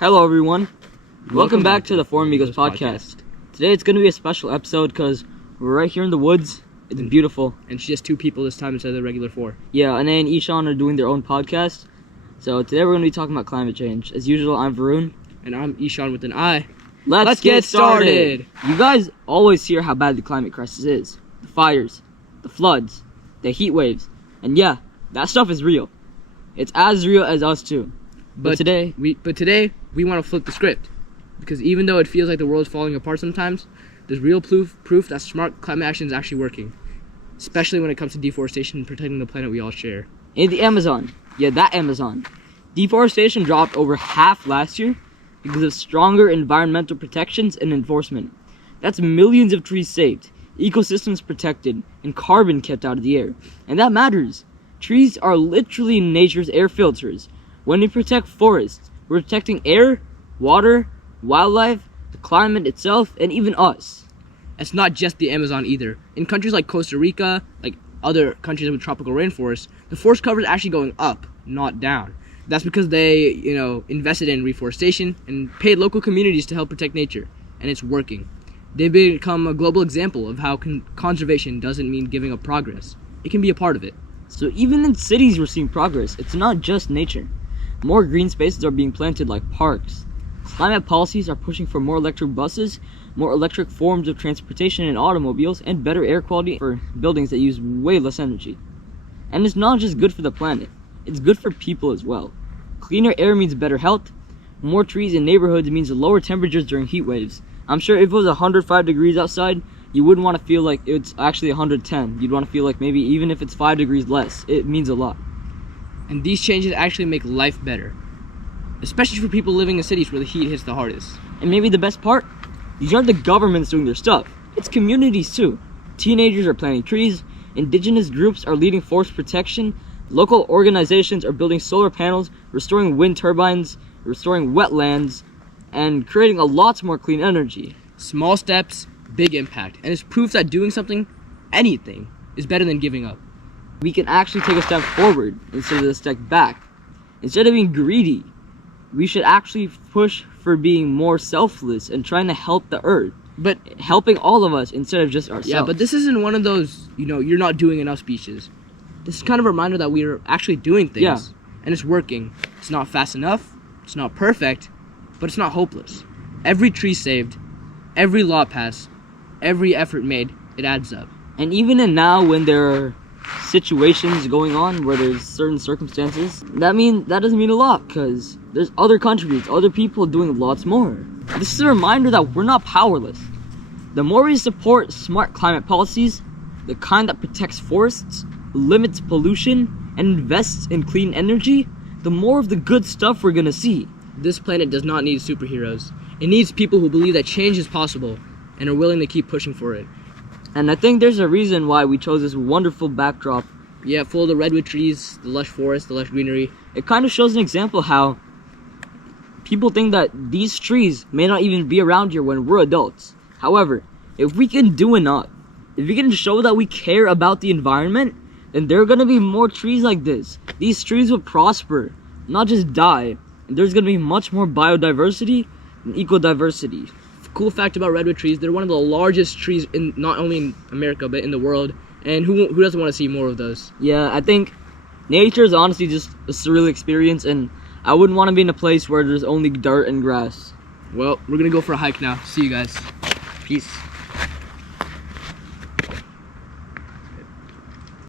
Hello, everyone. Welcome back to the Amigos podcast. Today it's going to be a special episode because we're right here in the woods. It's beautiful. And it's just two people this time instead of the regular four. Yeah, Anae and Ishan are doing their own podcast. So today we're going to be talking about climate change. As usual, I'm Varun. And I'm Ishan with an I. Let's get started. You guys always hear how bad the climate crisis is. The fires, the floods, the heat waves. And yeah, that stuff is real. It's as real as us too. But today we want to flip the script, because even though it feels like the world's falling apart sometimes, there's real proof that smart climate action is actually working, especially when it comes to deforestation and protecting the planet we all share. In the Amazon, that Amazon, deforestation dropped over half last year because of stronger environmental protections and enforcement. That's millions of trees saved, ecosystems protected, and carbon kept out of the air. And that matters. Trees are literally nature's air filters. When we protect forests, we're protecting air, water, wildlife, the climate itself, and even us. It's not just the Amazon either. In countries like Costa Rica, like other countries with tropical rainforests, the forest cover is actually going up, not down. That's because they, invested in reforestation and paid local communities to help protect nature, and it's working. They've become a global example of how conservation doesn't mean giving up progress. It can be a part of it. So even in cities, we're seeing progress. It's not just nature. More green spaces are being planted, like parks. Climate policies are pushing for more electric buses, more electric forms of transportation and automobiles, and better air quality for buildings that use way less energy. And it's not just good for the planet, it's good for people as well. Cleaner air means better health. More trees in neighborhoods means lower temperatures during heat waves. I'm sure if it was 105 degrees outside, you wouldn't want to feel like it's actually 110. You'd want to feel like maybe even if it's 5 degrees less, it means a lot. And these changes actually make life better, especially for people living in cities where the heat hits the hardest. And maybe the best part? These aren't the governments doing their stuff. It's communities too. Teenagers are planting trees, indigenous groups are leading forest protection, local organizations are building solar panels, restoring wind turbines, restoring wetlands, and creating a lot more clean energy. Small steps, big impact. And it's proof that doing something, anything, is better than giving up. We can actually take a step forward instead of a step back. Instead of being greedy, we should actually push for being more selfless and trying to help the earth. But helping all of us instead of just ourselves. Yeah, but this isn't one of those, you're not doing enough speeches. This is kind of a reminder that we're actually doing things. Yeah. And it's working. It's not fast enough. It's not perfect. But it's not hopeless. Every tree saved, every law passed, every effort made, it adds up. And even in now, when there are situations going on where there's certain circumstances, that doesn't mean a lot, because there's other countries, other people doing lots more. This is a reminder that we're not powerless. The more we support smart climate policies, the kind that protects forests, limits pollution, and invests in clean energy, the more of the good stuff we're gonna see. This planet does not need superheroes. It needs people who believe that change is possible and are willing to keep pushing for it. And I think there's a reason why we chose this wonderful backdrop. Yeah, full of the redwood trees, the lush forest, the lush greenery. It kind of shows an example how people think that these trees may not even be around here when we're adults. However, if we can do enough, if we can show that we care about the environment, then there are going to be more trees like this. These trees will prosper, not just die. And there's going to be much more biodiversity and ecodiversity. Cool fact about redwood trees, they're one of the largest trees in not only in America but in the world, and who doesn't want to see more of those? Yeah, I think nature is honestly just a surreal experience, and I wouldn't want to be in a place where there's only dirt and grass. Well, we're gonna go for a hike now. See you guys. Peace.